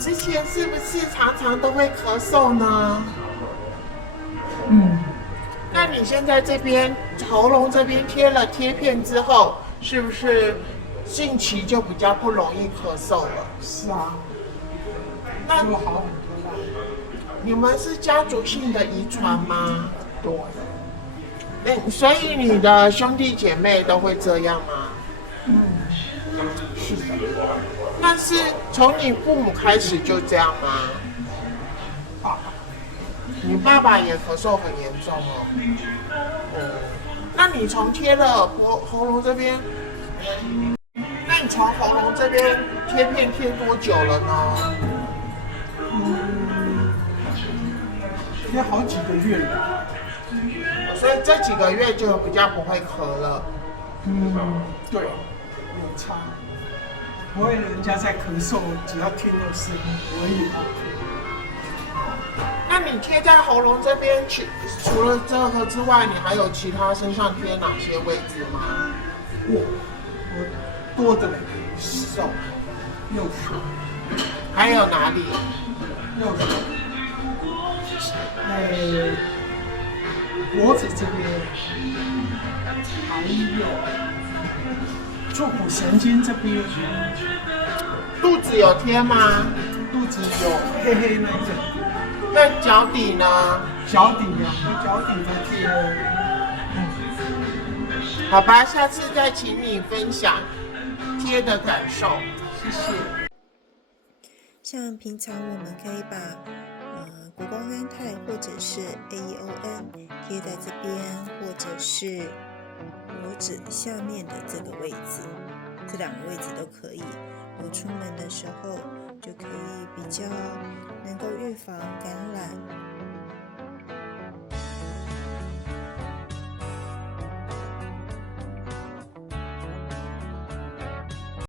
之前是不是常常都会咳嗽呢？嗯，那你现在这边喉咙这边贴了贴片之后，是不是近期就比较不容易咳嗽了？是啊，那就好很多啦。你们是家族性的遗传吗？对，所以你的兄弟姐妹都会这样吗？是的，那是从你父母开始就这样吗？爸爸你爸爸也咳嗽很严重哦。那你从贴了喉咙这边，那你从喉咙这边贴片贴多久了呢？贴好几个月了。所以这几个月就比较不会咳了。对，有差。不会人家在咳嗽，只要听到声音，我也 OK。那你贴在喉咙这边，除了这个之外，你还有其他身上贴哪些位置吗？我多的嘞，手、右手、还有哪里？右手，脖子这边，还有坐骨神经这边，肚子有贴吗？肚子有黑黑那一个，那脚底呢？脚底两个脚底都贴。好吧，下次再请你分享贴的感受。谢谢。像平常我们可以把谷胱甘肽或者是 AEON 贴在这边，或者是脖子下面的这个位置，这两个位置都可以。我出门的时候就可以比较能够预防感